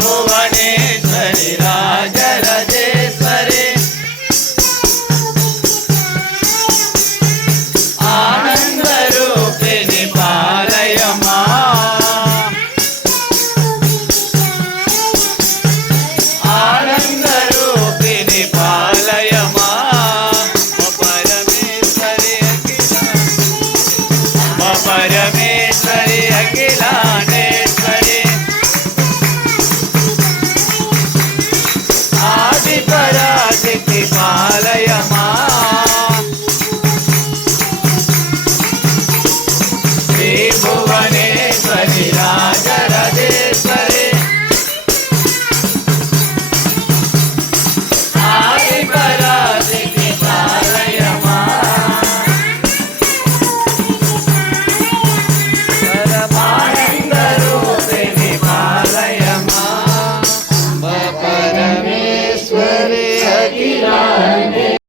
ভুবনে పాలయమా శ్రీ భువనేశ్వరి రాజరాజేశ్వరి. ఆది పరాశక్తి